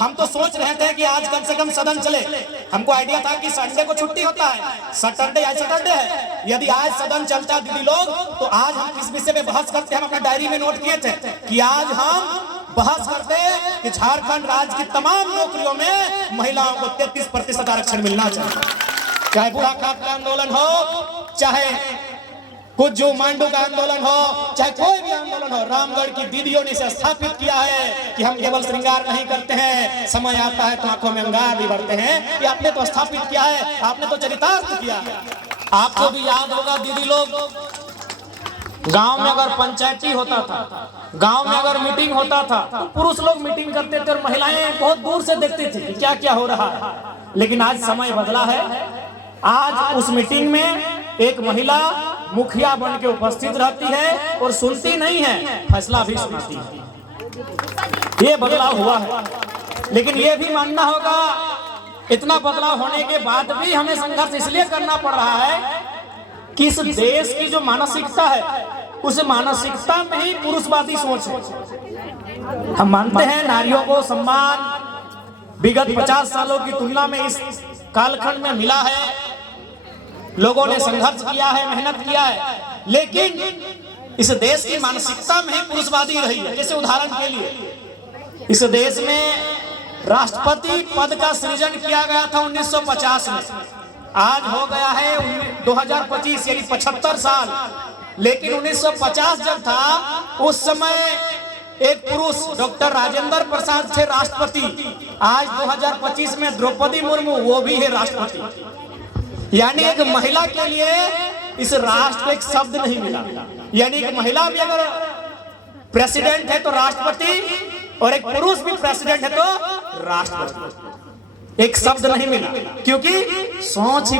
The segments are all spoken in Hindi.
हम तो सोच रहे थे कि आज कम से कम सदन चले। हमको आइडिया था कि संडे को छुट्टी होता है, सैटरडे आज सैटरडे है। यदि आज सदन चलता दीदी लोग, तो आज हम किस विषय में बहस करते हैं। हम अपना डायरी में नोट किए थे कि आज हम बहस करते हैं कि झारखंड राज्य की तमाम नौकरियों में महिलाओं को 33% आरक्षण मिलना चाहिए। चाहे बुढ़ा खाप का आंदोलन हो, चाहे कुछ जो मांडू का आंदोलन हो, चाहे कोई भी आंदोलन हो, रामगढ़ की दीदियों ने इसे स्थापित किया है कि हम केवल श्रृंगार नहीं करते हैं, समय आता है तो आंखों में अंगार भी भरते हैं। ये आपने तो स्थापित किया है, आपने तो चरितार्थ किया है। आपको भी याद होगा दीदी लोग, गांव में अगर पंचायती होता था, गांव में अगर मीटिंग होता था, तो पुरुष लोग मीटिंग करते थे और महिलाएं बहुत दूर से देखती थी कि क्या क्या हो रहा है। लेकिन आज समय बदला है। आज उस मीटिंग में एक महिला मुखिया बन के उपस्थित रहती है और सुनती नहीं है, फैसला भी सुनाती है। ये बदलाव हुआ है। लेकिन ये भी मानना होगा, इतना बदलाव होने के बाद भी हमें संघर्ष इसलिए करना पड़ रहा है कि इस देश की जो मानसिकता है, उस मानसिकता में ही पुरुषवादी सोच है। हम मानते हैं नारियों को सम्मान विगत 50 सालों की तुलना में इस कालखंड में मिला है। लोगों ने संघर्ष किया है, मेहनत किया है, लेकिन इस देश की मानसिकता में ही पुरुषवादी रही है। जैसे उदाहरण के लिए, इस देश में राष्ट्रपति पद का सृजन किया गया था 1950 में। आज हो गया है 2025, यानी 75 साल। लेकिन 1950 जब था, उस समय एक पुरुष डॉक्टर राजेंद्र प्रसाद थे राष्ट्रपति। आज 2025 में द्रौपदी मुर्मू, वो भी है राष्ट्रपति। यानी एक महिला के लिए इस राष्ट्र को एक शब्द नहीं मिला। यानी एक महिला भी अगर प्रेसिडेंट है तो राष्ट्रपति, और एक पुरुष भी प्रेसिडेंट है तो राष्ट्रपति। एक शब्द नहीं मिला, क्योंकि सोच ही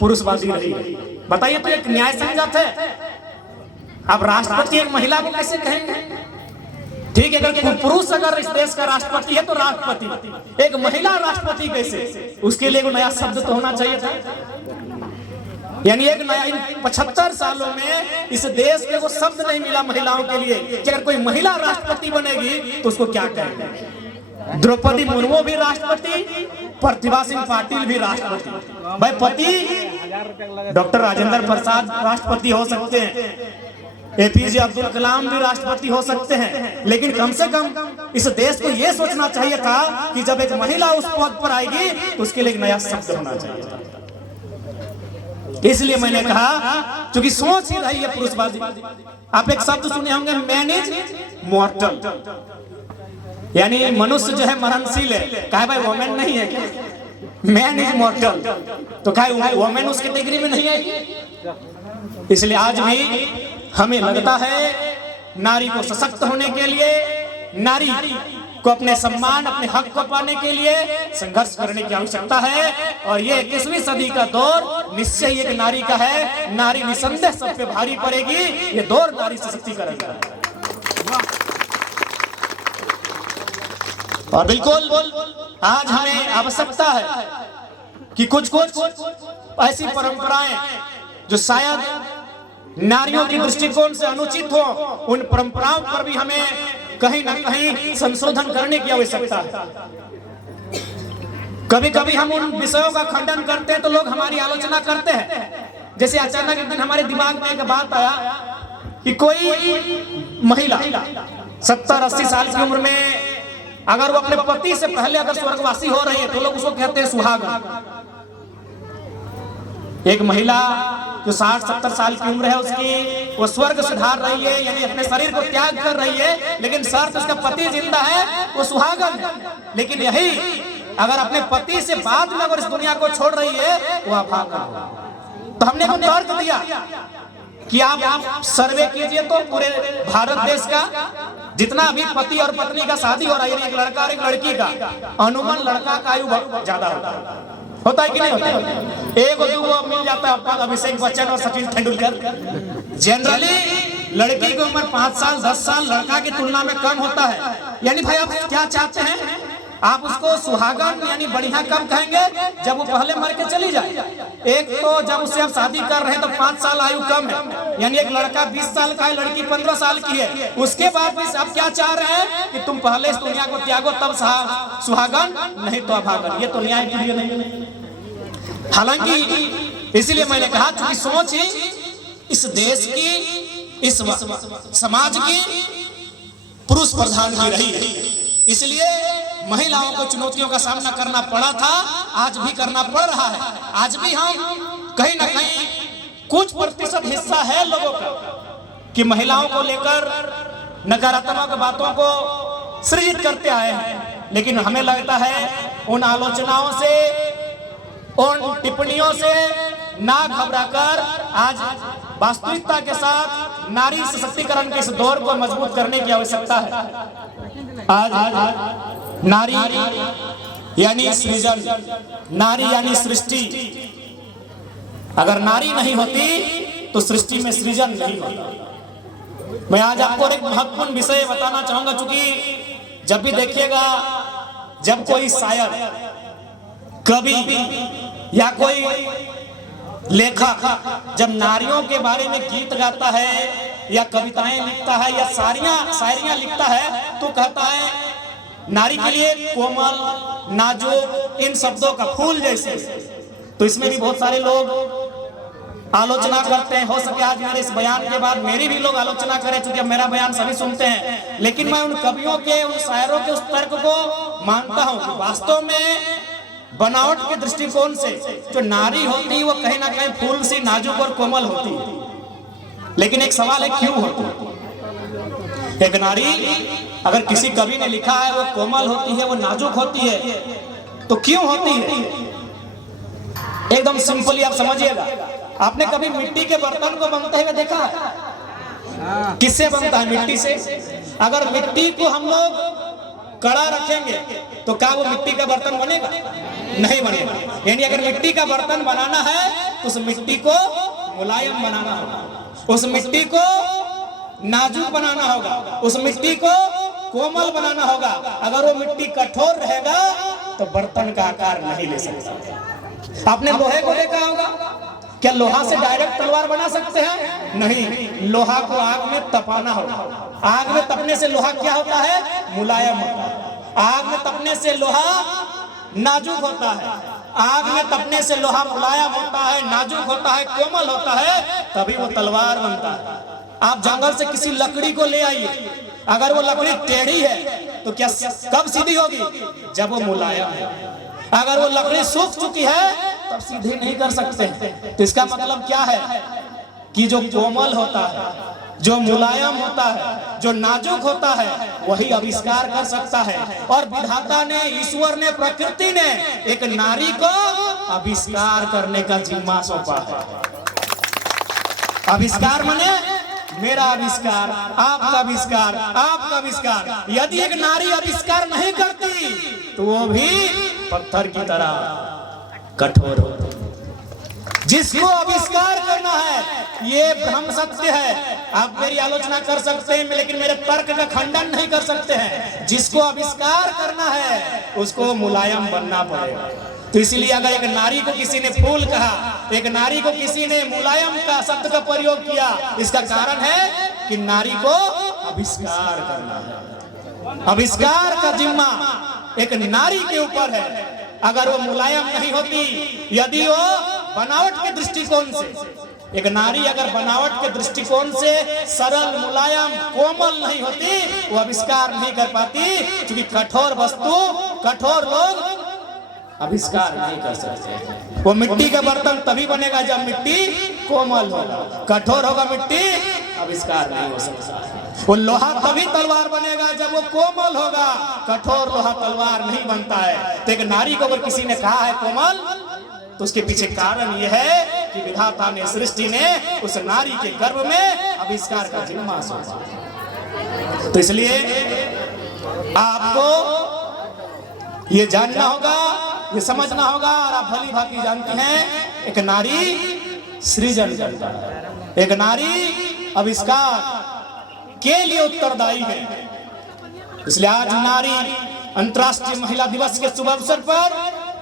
पुरुषवादी रही है। बताइए, तो एक न्याय संगत है। अब राष्ट्रपति एक महिला को कैसे कहेंगे? ठीक है, अगर पुरुष अगर इस देश का राष्ट्रपति है तो राष्ट्रपति, एक महिला राष्ट्रपति कैसे? उसके लिए नया शब्द तो होना चाहिए था। यानी एक नया, 75 सालों में इस देश में वो शब्द नहीं मिला महिलाओं के लिए कि अगर कोई महिला राष्ट्रपति बनेगी तो उसको क्या कहेंगे। द्रौपदी मुर्मू भी राष्ट्रपति, प्रतिभा सिंह पाटिल भी राष्ट्रपति। भाई, पति डॉक्टर राजेंद्र प्रसाद राष्ट्रपति हो सकते हैं, एपीजे अब्दुल कलाम भी राष्ट्रपति हो सकते हैं, लेकिन कम से कम इस देश को यह सोचना चाहिए था कि जब एक महिला उस पद पर आएगी तो उसके लिए एक नया शब्द होना चाहिए। इसलिए मैंने कहा, क्योंकि सोच ही रही है पुरुषवादी। आप एक शब्द सुने होंगे, मैन इज मॉर्टल, यानी मनुष्य जो है मरणशील है। कहा भाई वोमेन नहीं है क्या? मैन इज मॉर्टल, तो कहा वोमेन उस कैटेगरी में नहीं है। इसलिए आज भी हमें लगता है नारी को सशक्त होने के लिए, नारी को अपने सम्मान, अपने हक को पाने के लिए संघर्ष करने की आवश्यकता है। और ये 21वीं सदी का दौर निश्चय एक नारी का है। नारी निसंदेह सब पे भारी पड़ेगी। ये दौर नारी सशक्तिकरण का है। और बिल्कुल आज हमें आवश्यकता है कि कुछ ऐसी परंपराएं जो शायद नारियों की दृष्टिकोण से अनुचित हो, उन परंपराओं पर भी हमें कहीं ना कहीं संशोधन करने की आवश्यकता है। कभी कभी हम उन विषयों का खंडन करते हैं तो लोग हमारी आलोचना करते हैं। जैसे अचानक एक दिन हमारे दिमाग में एक बात आया कि कोई महिला 70-80 साल की उम्र में अगर वो अपने पति से पहले अगर स्वर्गवासी हो रही है तो लोग उसको कहते हैं सुहागन। एक महिला जो 60-70 साल की उम्र है उसकी, वो स्वर्ग सुधार रही है, यानी अपने शरीर को त्याग कर रही है, लेकिन शर्त उसका पति जिंदा है, वो सुहागन है। लेकिन यही अगर अपने पति से बाद में अगर इस दुनिया को छोड़ रही है, वो अभागन। तो हमने को तर्क दिया कि आप सर्वे कीजिए तो पूरे भारत देश का जितना भी पति और पत्नी का शादी हो रहा है, एक लड़का और एक लड़की का, अनुमान लड़का का आयु ज्यादा होता है कि नहीं होता है? एक दो मिल जाता है, अभिषेक बच्चन और सचिन तेंदुलकर। जनरली लड़की की उम्र 5 साल 10 साल लड़का की तुलना में कम होता है। यानी भाई आप क्या चाहते हैं? आप उसको सुहागन यानी बढ़िया कब कहेंगे? जब वो पहले मर के चली जाए। एक तो जब उससे आप शादी कर रहे हैं तो 5 साल आयु कम है, यानी एक लड़का 20 साल का है, लड़की 15 साल की है। उसके बाद भी आप क्या चाह रहे हैं कि तुम पहले इस दुनिया को त्यागो तब सुहागन, नहीं तो अभागन। ये तो न्याय के लिए नहीं। हालांकि इसीलिए मैंने कहा चूंकि सोच ही इस देश की, इस समाज की पुरुष प्रधान की रही है, इसलिए महिलाओं को चुनौतियों का सामना करना पड़ा था, आज भी करना पड़ रहा है। आज भी हम कहीं ना कहीं कुछ प्रतिशत हिस्सा है लोगों का कि महिलाओं को लेकर नकारात्मक बातों को सृजित करते आए हैं, लेकिन हमें लगता है उन आलोचनाओं से, उन टिप्पणियों से ना घबराकर आज वास्तविकता के साथ नारी सशक्तिकरण के इस दौर को मजबूत करने की आवश्यकता है। आज नारी यानी सृजन, नारी यानी सृष्टि। अगर नारी नहीं होती तो सृष्टि में सृजन नहीं होता। मैं आज आपको एक महत्वपूर्ण विषय बताना चाहूंगा, चूंकि जब भी देखिएगा, जब कोई शायर, कवि या कोई लेखक जब नारियों के बारे में गीत गाता है या कविताएं लिखता है या शायरियां लिखता है तो कहता है नारी के लिए कोमल, नाजुक, इन शब्दों का फूल जैसे। तो इसमें भी बहुत सारे लोग आलोचना करते हैं। हो सके आज मेरे इस बयान के बाद मेरी भी लोग आलोचना करें, क्योंकि अब मेरा बयान सभी सुनते हैं, लेकिन मैं उन कवियों के, उन शायरों के उस तर्क को मानता हूं कि वास्तव में बनावट के दृष्टिकोण से जो नारी होती है वो कहीं ना कहीं फूल सी नाजुक और कोमल होती है। लेकिन एक सवाल है, क्यों होती है? एक नारी, अगर किसी कवि ने लिखा है वो कोमल होती है, वो नाजुक होती है, तो क्यों होती है? एकदम सिंपली आप समझिएगा। आपने कभी मिट्टी के बर्तन को बनते हुए देखा है? किससे बनता है? मिट्टी से। अगर मिट्टी को हम लोग कड़ा रखेंगे तो क्या वो मिट्टी का बर्तन बनेगा? नहीं बनेगा। यानी अगर मिट्टी का बर्तन बनाना है तो उस मिट्टी को मुलायम बनाना होगा, उस मिट्टी को नाजुक बनाना होगा, उस मिट्टी को कोमल बनाना होगा। अगर वो मिट्टी कठोर रहेगा तो बर्तन का आकार नहीं ले सकता। आपने लोहे को देखा होगा, क्या लोहा से डायरेक्ट तलवार बना सकते हैं? नहीं, लोहा को आग में तपाना होगा। आग में तपने से लोहा क्या होता है? मुलायम होता है। आग में तपने से लोहा नाजुक होता है, आग में तपने से लोहा मुलायम होता है, नाजुक होता है, कोमल होता है, तभी वो तलवार बनता है। आप जंगल से किसी लकड़ी को ले आइए, अगर वो लकड़ी टेढ़ी है तो क्या कब सीधी होगी? जब वो मुलायम है। अगर वो लकड़ी सूख चुकी है तब सीधी नहीं कर सकते। तो इसका मतलब क्या है कि जो कोमल होता है, जो मुलायम होता है, जो नाजुक होता है, वही आविष्कार कर सकता है। और विधाता ने, ईश्वर ने, प्रकृति ने एक नारी को आविष्कार करने का जिम्मा सौंपा है। आविष्कार माने मेरा आविष्कार, आपका आविष्कार, आपका आविष्कार। यदि एक नारी आविष्कार नहीं करती तो वो भी पत्थर की तरह कठोर होती। जिसको आविष्कार करना है, ये ब्रह्म सत्य है। आप मेरी आलोचना कर सकते हैं लेकिन मेरे तर्क का खंडन नहीं कर सकते हैं। जिसको आविष्कार करना है उसको मुलायम बनना पड़ेगा। तो इसलिए अगर एक नारी को किसी ने फूल कहा, एक नारी को किसी ने मुलायम का शब्द का प्रयोग किया, इसका कारण है कि नारी को आविष्कार करना है। आविष्कार का जिम्मा एक नारी के ऊपर है। अगर वो मुलायम नहीं होती, यदि वो बनावट के दृष्टिकोण से, एक नारी अगर बनावट के दृष्टिकोण से सरल, मुलायम, कोमल नहीं होती, वो आविष्कार नहीं कर पाती। क्योंकि कठोर वस्तु, कठोर लोग आविष्कार नहीं कर सकते। वो मिट्टी का बर्तन तभी बनेगा जब मिट्टी कोमल होगा। कठोर होगा मिट्टी, आविष्कार नहीं हो सकता। वो लोहा तभी तलवार बनेगा जब वो कोमल होगा। कठोर लोहा तलवार नहीं बनता है। तो एक नारी को अगर किसी ने कहा है कोमल, तो उसके पीछे कारण यह है कि विधाता ने, सृष्टि ने उस नारी के गर्भ में आविष्कार का जिम्मा सौंपा। तो इसलिए आपको ये जानना होगा, ये समझना होगा। और आप भली भांति जानते हैं, एक नारी सृजन करता है, एक नारी आविष्कार के लिए उत्तरदायी है। इसलिए आज नारी अंतर्राष्ट्रीय महिला दिवस के शुभ अवसर पर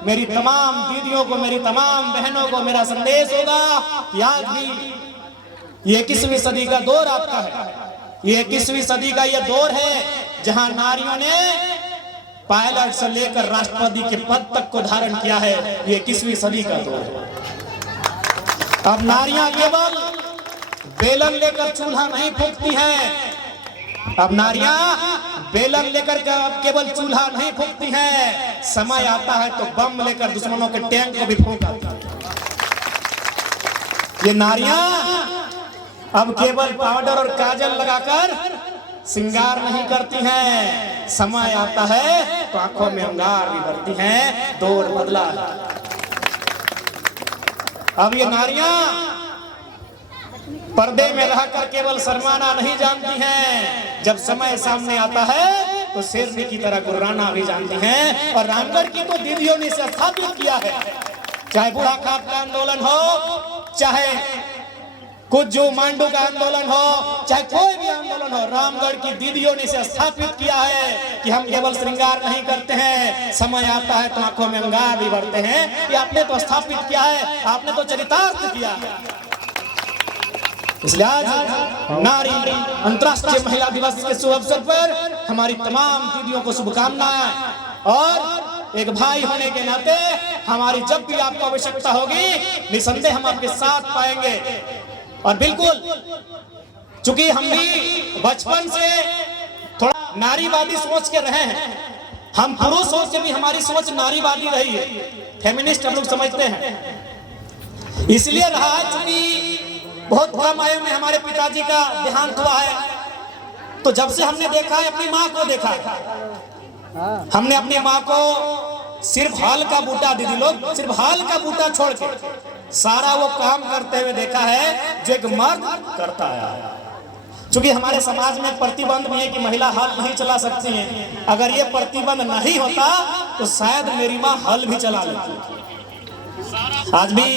मेरी तमाम दीदियों को, मेरी तमाम बहनों को मेरा संदेश होगा कि आज भी ये 21वीं सदी का दौर आपका है। ये 21वीं सदी का ये दौर है जहां नारियों ने पायलट से लेकर राष्ट्रपति के पद तक को धारण किया है। ये 21वीं सदी का दौर है। अब नारियां केवल बेलन लेकर चूल्हा नहीं फूंकती हैं। अब नारियां बेलन लेकर केवल चूल्हा नहीं फूंकती हैं। समय आता है तो बम लेकर दुश्मनों के टैंक को भी फूंका। ये नारियां अब केवल पाउडर और काजल लगाकर श्रृंगार नहीं करती हैं। समय आता है तो आंखों में अंगार भी भरती हैं। दौर बदला है। अब ये नारियां पर्दे में रहकर केवल शर्माना नहीं जानती हैं। जब समय सामने आता है तो शेरनी की तरह गुर्राना भी जानती हैं। और रामगढ़ की तो दीदियों ने इसे स्थापित किया है। चाहे बूढ़ा खाप का आंदोलन हो, चाहे कुछ जो मांडू का आंदोलन हो, चाहे कोई भी आंदोलन हो, रामगढ़ की दीदियों ने इसे स्थापित किया है कि हम केवल श्रृंगार नहीं करते हैं। समय आता है तो आंखों में अंगार भी भरते हैं। कि आपने तो स्थापित किया है, आपने तो चरितार्थ किया है। इसलिए आज नारी अंतर्राष्ट्रीय महिला दिवस के शुभ अवसर पर हमारी तमाम दीदियों को शुभकामनाएं। और एक भाई होने के नाते हमारी जब भी आपको आवश्यकता होगी निसंदेह हम आपके साथ पाएंगे। और बिल्कुल चूंकि हम भी बचपन से थोड़ा नारीवादी सोच के रहे हैं, हम पुरुष सोच के भी हमारी सोच नारीवादी रही है। फेमिनिस्ट हम लोग समझते हैं। इसलिए रहा चूंकि बहुत कम आयु में हमारे पिताजी का देहांत हुआ है, तो जब से हमने देखा है, अपनी माँ को देखा है, हमने अपनी माँ को सिर्फ हाल का बूटा, दीदी लोग सिर्फ हाल का बूटा छोड़ के सारा वो काम करते हुए देखा है जो एक मर्द करता है। क्योंकि हमारे समाज में प्रतिबंध भी है कि महिला हल नहीं चला सकती है। अगर ये प्रतिबंध नहीं होता तो शायद मेरी माँ हल भी चला लेती। आज भी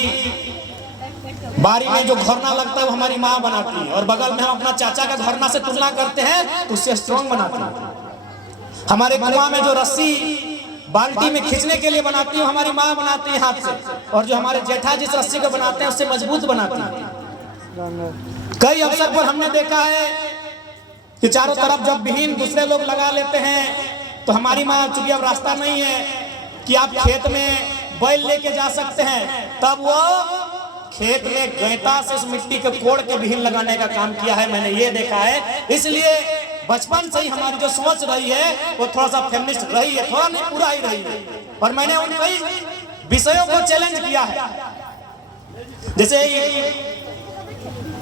बारी में जो घोरना लगता है वो हमारी माँ बनाती है। और बगल में हम अपना चाचा का घोरना से तुलना करते हैं तो उससे स्ट्रॉन्ग बनाती है। हमारे कुआं में जो रस्सी बाल्टी में खींचने के लिए बनाती है हमारी माँ बनाती है हाथ से। और जो हमारे जेठा जिस रस्सी को बनाते हैं उससे मजबूत बनाती है। कई अवसर पर हमने देखा है कि चारों तरफ जब विहीन दूसरे लोग लगा लेते हैं तो हमारी माँ, चूंकि अब रास्ता नहीं है कि आप खेत में बैल लेके जा सकते हैं, तब वो खेत में गैता से उस मिट्टी को कोड़ के विहीन लगाने का काम किया है। मैंने ये देखा है। इसलिए बचपन से ही हमारी जो सोच रही है वो थोड़ा सा फेमिनिस्ट रही है, थोड़ा नहीं पूरा ही रही है। और मैंने उन कई विषयों को चैलेंज किया है, जैसे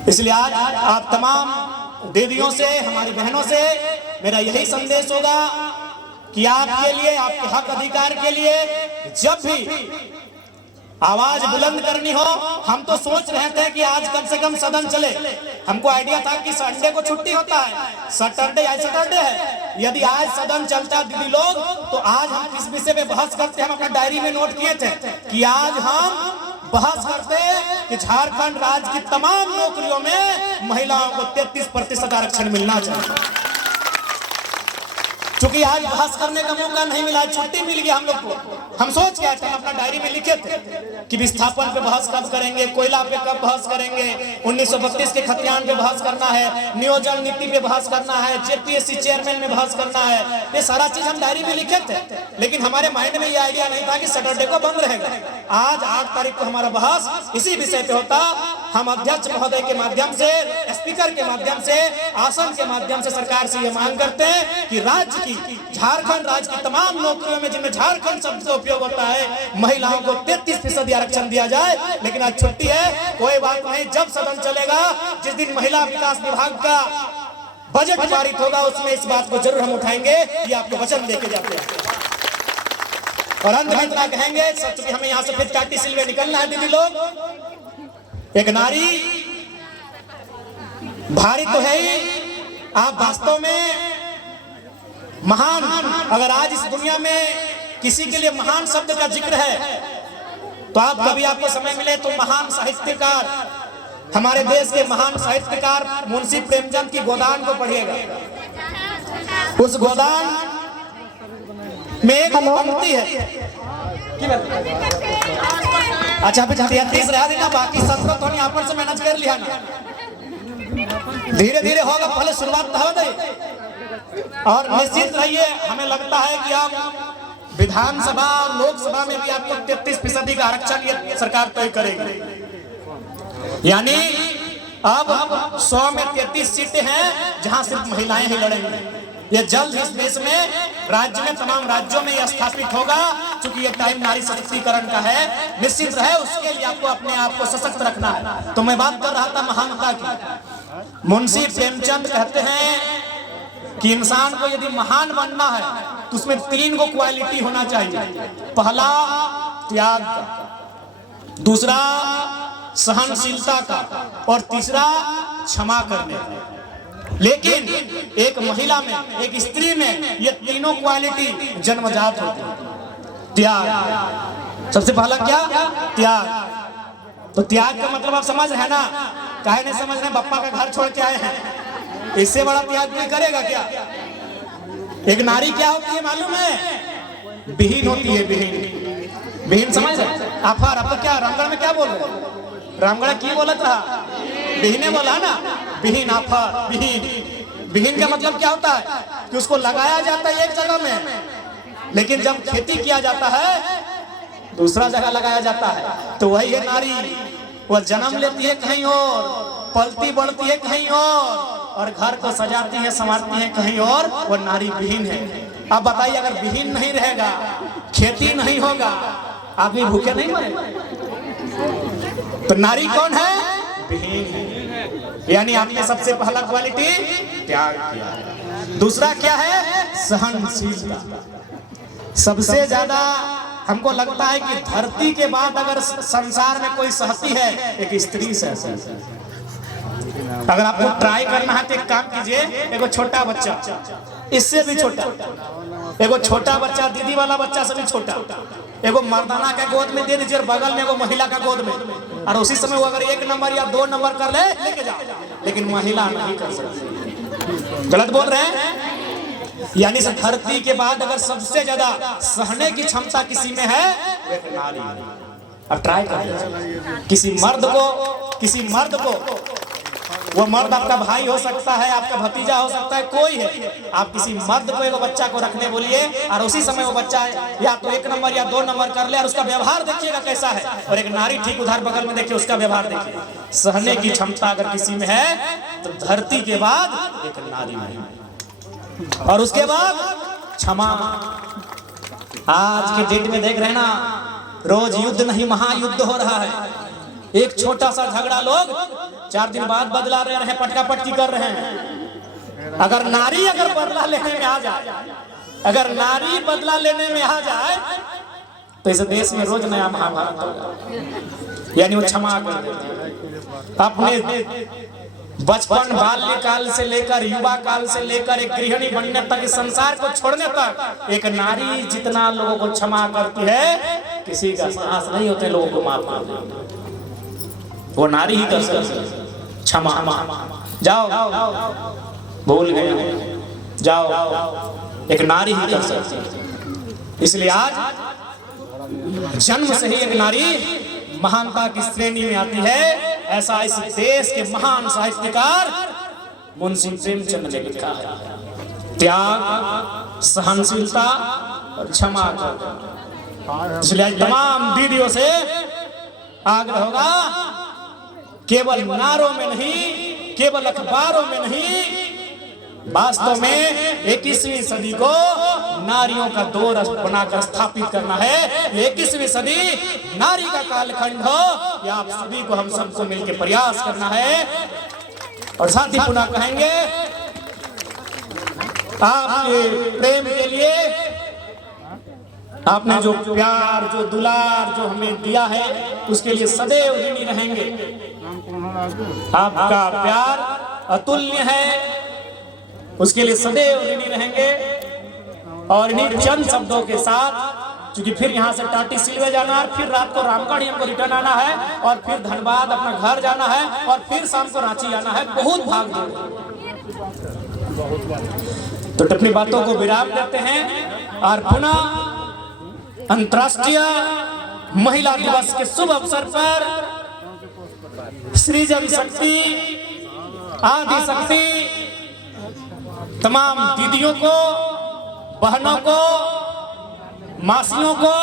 इसलिए आज आप तमाम दीदियों से, हमारी बहनों से मेरा यही संदेश होगा कि आपके लिए, आपके हक अधिकार के लिए जब भी आवाज बुलंद करनी हो, हम तो सोच रहे थे कि आज कम से कम सदन चले। हमको आइडिया था कि संडे को छुट्टी होता है, सैटरडे आज सैटरडे है। यदि आज सदन चलता दीदी लोग तो आज हम किस विषय पे बहस करते। हम अपना डायरी में नोट किए थे कि आज हम बहस करते कि झारखंड राज्य की तमाम नौकरियों में महिलाओं को 33% आरक्षण मिलना चाहिए। क्योंकि आज बहस करने का मौका नहीं मिला, छुट्टी मिल गया हम लोग को। हम सोच के थे, अपना डायरी में लिखे थे कि विस्थापन पे बहस कब करेंगे, कोयला पे कब बहस करेंगे, 1932 के खतियान पे बहस करना है, नियोजन नीति पे बहस करना है, जेपीएससी चेयरमैन में बहस करना है। ये सारा चीज हम डायरी में लिखे थे। लेकिन हमारे माइंड में ये आइडिया नहीं था कि सैटरडे को बंद रहेगा। आज 8 तारीख को हमारा बहस इसी विषय पे होता। हम अध्यक्ष महोदय के माध्यम से, स्पीकर के माध्यम से, आसन के माध्यम से सरकार से ये मांग करते हैं कि राज्य की, झारखंड राज्य की तमाम नौकरियों में जिनमें झारखंड शब्द का उपयोग होता है, महिलाओं को 33% आरक्षण दिया जाए। लेकिन आज छुट्टी है, कोई बात नहीं। जब सदन चलेगा, जिस दिन महिला विकास विभाग का बजट पारित होगा, उसमें इस बात को जरूर हम उठाएंगे। ये आपको वचन देके जाते हैं। और अंत में इतना कहेंगे, सच में हमें यहाँ से फिर टाटी सिलवे निकलना है दीदी लोग। एक नारी भारी तो है ही, आप वास्तव में महान, अगर आज इस दुनिया में किसी के लिए महान शब्द का जिक्र है तो आप कभी आपको समय मिले तो महान साहित्यकार, हमारे देश के महान साहित्यकार मुंशी प्रेमचंद की गोदान को पढ़िएगा। उस गोदान में एक पंक्ति है। अच्छा अभी 33 रहा देना, बाकी 17 तो यहाँ पर से मैनेज कर लिया ना, धीरे धीरे होगा, पहले शुरुआत तो हो गई। और निश्चित रहिए, हमें लगता है कि आप विधानसभा और लोकसभा में भी आपको 33% का आरक्षण ये सरकार तय करेगी। यानी अब 100 में 33 सीटें हैं जहां सिर्फ महिलाएं ही लड़ेंगी। ये जल्द इस देश में राज्य में तमाम राज्यों में यह स्थापित होगा, क्योंकि ये टाइम नारी सशक्तिकरण का है। निश्चित रहे, उसके लिए आपको अपने आप को सशक्त रखना है। तो मैं बात कर रहा था महानता की। मुंशी प्रेमचंद कहते हैं कि इंसान को यदि महान बनना है तो उसमें 3 को क्वालिटी होना चाहिए। पहला त्याग का, दूसरा सहनशीलता का, और तीसरा क्षमा करने का। लेकिन एक महिला में, एक स्त्री में ये तीनों क्वालिटी जन्मजात होती है। त्याग, सबसे पहला क्या? त्याग। तो त्याग का मतलब आप समझ रहे हैं ना? काहे नहीं समझ रहे? बप्पा का घर छोड़ के आए हैं, इससे बड़ा त्याग कोई करेगा क्या? एक नारी क्या होती है मालूम है? विहीन होती है, विहीन। विहीन समझ रहे? आफर, आपको क्या रामगढ़ में क्या बोल रहे? रामगढ़ की बोलत रहा, विहीने बोला ना, विहीन, आफर, विहीन। विहीन का मतलब क्या होता है? कि उसको लगाया जाता है एक जगह में, लेकिन जब खेती किया जाता है दूसरा जगह लगाया जाता है। तो वही है नारी, वह जन्म लेती है कहीं और, पलती बढ़ती है कहीं और घर को सजाती है संवारती है कहीं और, वह नारी विहीन है। अब बताइए, अगर विहीन नहीं रहेगा, खेती नहीं होगा, आदमी भूखे नहीं मरेगा। तो नारी कौन है? विहीन है। यानी आपने सबसे पहला क्वालिटी त्याग किया। दूसरा क्या है? सहनशीलता। सबसे ज्यादा हमको लगता है कि धरती के बाद अगर संसार में कोई सहती है, एक स्त्री सहती है। अगर आपको ट्राई करना है तो एक काम कीजिए, एगो छोटा बच्चा, इससे भी छोटा, एगो छोटा बच्चा, दीदी वाला बच्चा से भी छोटा, एगो मर्दाना के गोद में दे दीजिए, बगल में एगो महिला का गोद में, और उसी समय वो अगर 1 नंबर या 2 नंबर कर ले, लेके जाओ। लेकिन महिला नहीं कर सकती। गलत बोल रहे हैं? यानी धरती के बाद अगर सबसे ज्यादा सहने की क्षमता किसी में है, वो एक नारी। अब ट्राई कर, किसी मर्द को, वो मर्द आपका भाई हो सकता है, आपका भतीजा हो सकता है, कोई है, आप किसी मर्द को एगो बच्चा को रखने बोलिए, और उसी समय वो बच्चा या तो 1 नंबर या 2 नंबर कर ले, और उसका व्यवहार देखिएगा कैसा है। और एक नारी ठीक उधर बगल में देखिए, उसका व्यवहार देखिए। सहने की क्षमता अगर किसी में है तो धरती के बाद एक नारी नहीं। और उसके बाद क्षमा। आज के डेट में देख रहे हैं ना, रोज युद्ध नहीं महायुद्ध हो रहा है। एक छोटा सा झगड़ा लोग 4 दिन बाद बदला रहे हैं, पटका पटकी कर रहे हैं। अगर नारी बदला लेने में आ जाए, अगर नारी बदला लेने में आ जाए, तो इस देश में रोज नया महाभारत होगा। यानी वो क्षमा कर देते हैं। अपने बचपन, बाल्यकाल से लेकर युवा काल से लेकर एक गृहिणी बनने तक, इस संसार को छोड़ने तक, एक नारी जितना लोगों को क्षमा करती है, किसी का साहस नहीं होते लोगों को माफ कर देती। वो नारी ही कर सकती क्षमा। जाओ, भूल गए, जाओ, एक नारी ही कर सकती। इसलिए आज जन्म से ही एक नारी महानता की श्रेणी में आती है। ऐसा इस देश के महान साहित्यकार मुंशी प्रेमचंद ने लिखा है। त्याग, सहनशीलता और क्षमा कर। इसलिए तमाम दीदियों से आग्रह होगा, केवल नारों में नहीं, केवल अखबारों में नहीं, वास्तव में 21वीं सदी को नारियों का दौर बनाकर स्थापित करना है। 21वीं सदी नारी का कालखंड हो, या आप सभी को, हम सबको मिलकर प्रयास करना है। और साथ ही पुनः कहेंगे, आपके प्रेम के लिए, आपने जो प्यार, जो दुलार जो हमें दिया है, उसके लिए सदैव ऋणी रहेंगे। आपका प्यार अतुल्य है, उसके लिए सदैव ऋणी रहेंगे। और इन्हीं चंद शब्दों के साथ, क्योंकि फिर यहाँ से टाटी सिलवे जाना है, फिर रात को रामगढ़ हमको रिटर्न आना है, और फिर धनबाद अपना घर जाना है, और फिर शाम को रांची जाना है। बहुत भाग दौड़। तो अपनी बातों को विराम देते हैं। और पुनः अंतर्राष्ट्रीय महिला दिवस के शुभ अवसर पर श्री जब शक्ति आदि शक्ति तमाम दीदियों को, बहनों को, मासियों को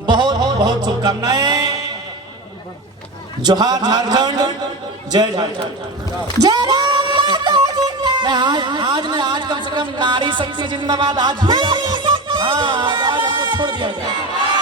बहुत बहुत शुभकामनाएं। जोहार झारखंड, जय झारखंड। आज कम से कम नारी शक्ति जिंदाबाद। आज हाँ, आज हमको छोड़ दिया जाए।